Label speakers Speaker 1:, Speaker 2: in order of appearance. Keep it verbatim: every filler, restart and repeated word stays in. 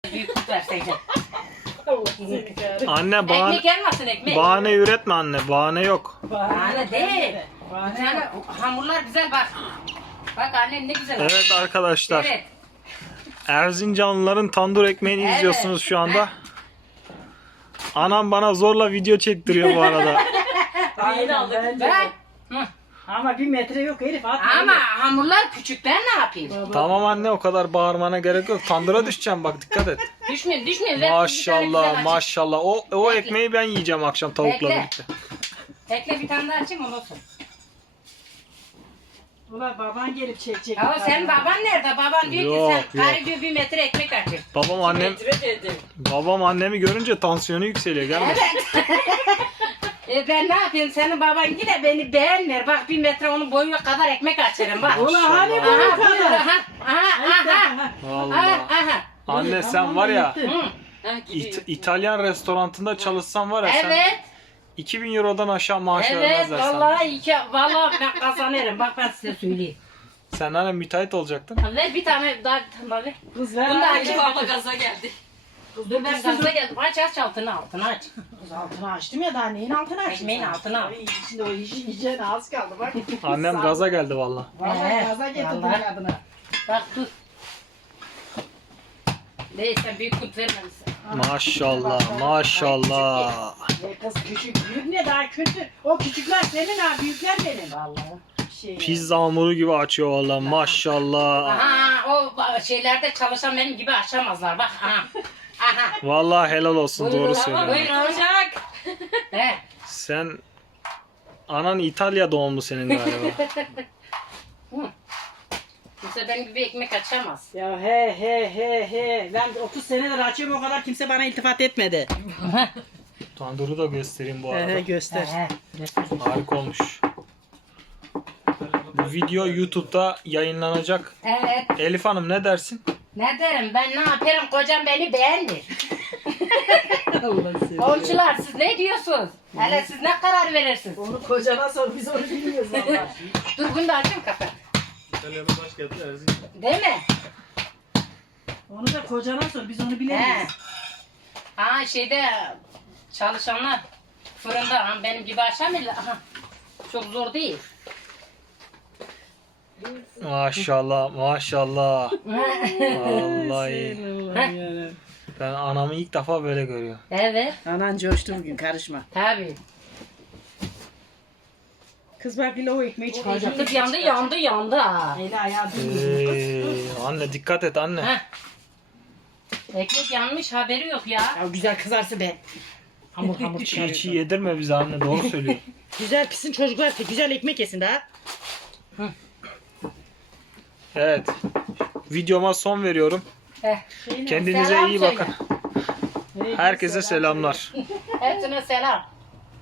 Speaker 1: Büyük kut verseydin.
Speaker 2: Anne bahane,
Speaker 1: Ekmek gelmesin ekmek.
Speaker 2: bahane üretme anne. Bahane yok.
Speaker 1: Bahane değil. Bir tane hamurlar güzel bak. Bak annen ne güzel.
Speaker 2: Evet arkadaşlar.
Speaker 1: Evet.
Speaker 2: Erzincanlıların tandır ekmeğini
Speaker 1: Evet.
Speaker 2: izliyorsunuz şu anda. Anam bana zorla video çektiriyor bu arada.
Speaker 3: Yeni aldık.
Speaker 1: Ben. Hı.
Speaker 3: Ama bir metre yok herif at.
Speaker 1: Ama hamurlar küçük ben ne yapayım?
Speaker 2: Tamam anne, o kadar bağırmana gerek yok. Tandıra düşeceğim bak, dikkat et.
Speaker 1: Düşmeyin düşmeyin. Ver bir tane güzel
Speaker 2: Maşallah
Speaker 1: açayım.
Speaker 2: maşallah. O, o
Speaker 1: Bekle.
Speaker 2: ekmeği ben yiyeceğim akşam tavukla
Speaker 1: Bekle.
Speaker 2: birlikte.
Speaker 1: Bekle bir tane daha açayım ondan sonra.
Speaker 3: Ulan baban gelip çekecek.
Speaker 1: Ya senin baban nerede? Baban diyor
Speaker 2: Yok,
Speaker 1: ki sen
Speaker 2: yok.
Speaker 1: karı diyor bir metre ekmek açayım.
Speaker 2: Babam annem
Speaker 3: Metre dedim.
Speaker 2: babam annemi görünce tansiyonu yükseliyor, gelme.
Speaker 1: Evet. e ben ne yapayım? Senin baban yine beni beğenmiyor. Bak bir metre onun boyu kadar ekmek açarım bak.
Speaker 3: Ulan hani bu
Speaker 1: Aha, buyur,
Speaker 3: kadar.
Speaker 1: aha, aha, aha, aha,
Speaker 2: Vallahi.
Speaker 1: aha.
Speaker 2: Anne sen var ya,
Speaker 1: Hı.
Speaker 2: İt- İtalyan restorantında çalışsan var ya sen
Speaker 1: Evet,
Speaker 2: iki bin eurodan aşağı maaş
Speaker 1: evet.
Speaker 2: vermezler sana.
Speaker 1: Vallahi iki, vallahi ben kazanırım. Bak ben size söyleyeyim.
Speaker 2: Sen hani müteahhit olacaktın.
Speaker 1: Ver bir tane daha tamam ver.
Speaker 3: Kız ver.
Speaker 1: Bunu da
Speaker 3: hadi.
Speaker 1: açayım.
Speaker 4: Abla gaza geldi.
Speaker 1: Dur ben gaza geldim. Aç aç altını altını aç.
Speaker 3: Kız altını açtım ya daha neyin altını açtın?
Speaker 1: Ekmeğin
Speaker 3: sen?
Speaker 1: altını al.
Speaker 3: Ay, şimdi o işin yiyeceğine az kaldı bak.
Speaker 2: Annem gaza geldi valla.
Speaker 3: Vallahi
Speaker 1: He,
Speaker 3: gaza getirdin
Speaker 1: vallahi.
Speaker 3: kadına.
Speaker 1: Bak dur. Neyse büyük kut vermemişsin.
Speaker 2: Maşallah maşallah.
Speaker 3: E kız küçük büyük ne daha kötü. O küçükler senin ha büyükler benim.
Speaker 1: Vallahi.
Speaker 3: Şey.
Speaker 2: Pizza hamuru gibi açıyor valla, maşallah.
Speaker 1: Aha o şeylerde çalışan benim gibi açamazlar bak. Aha. Aha.
Speaker 2: Vallahi helal olsun,
Speaker 1: Buyurun,
Speaker 2: doğru
Speaker 1: tamam,
Speaker 2: söylüyorsun.
Speaker 1: buyurun.
Speaker 4: Olacak.
Speaker 1: He.
Speaker 2: Sen anan İtalya doğumlu senin galiba.
Speaker 1: Kimse benim gibi ekmek açamaz.
Speaker 3: Ya he he he he. Ben otuz senedir açıyorum o kadar kimse bana iltifat etmedi.
Speaker 2: Tanduru da göstereyim bu
Speaker 3: He he
Speaker 2: arada.
Speaker 3: göster.
Speaker 1: He.
Speaker 2: Harika olmuş. Bu video YouTube'da yayınlanacak.
Speaker 1: Evet.
Speaker 2: Elif Hanım ne dersin?
Speaker 1: Ne derim ben ne yaparım kocam beni beğendir.
Speaker 3: Allah seni.
Speaker 1: Komşular siz ne diyorsunuz? Hele siz ne karar verirsiniz?
Speaker 3: Onu kocana sor biz onu bilmiyoruz valla.
Speaker 1: Dur bunu da açayım kapı.
Speaker 5: İtalya'nın başkenti Erzincan.
Speaker 1: Değil mi?
Speaker 3: Onu da kocana sor biz onu
Speaker 1: He.
Speaker 3: bilemeyiz.
Speaker 1: Ha şeyde çalışanlar fırında ha, benim gibi açamıyorlar. Aha. Çok zor değil.
Speaker 2: Maşallah maşallah. Vallahi
Speaker 3: Yani.
Speaker 2: ben anamı ilk defa böyle görüyorum.
Speaker 1: Evet.
Speaker 3: Anan coştu bugün karışma.
Speaker 1: Tabii.
Speaker 3: Kız bak bile o ekmeği çıkaracak.
Speaker 1: Yandı yandı yandı yandı ha.
Speaker 3: Eli ayağı dümdüz.
Speaker 2: Ee, anne dikkat et anne.
Speaker 1: Heh. Ekmek yanmış haberi yok ya.
Speaker 3: Ya güzel kızarsa be. Hamur hamur
Speaker 2: Çiğ
Speaker 3: çıkarıyor.
Speaker 2: çiğ yedirme bize anne, doğru söylüyor.
Speaker 3: Güzel pisin çocuklar güzel ekmek yesin daha.
Speaker 2: Evet. Videoma son veriyorum.
Speaker 1: Eh.
Speaker 2: Kendinize
Speaker 1: Selam
Speaker 2: iyi
Speaker 1: söyle.
Speaker 2: bakın. Herkese selamlar.
Speaker 1: Hepsine selam.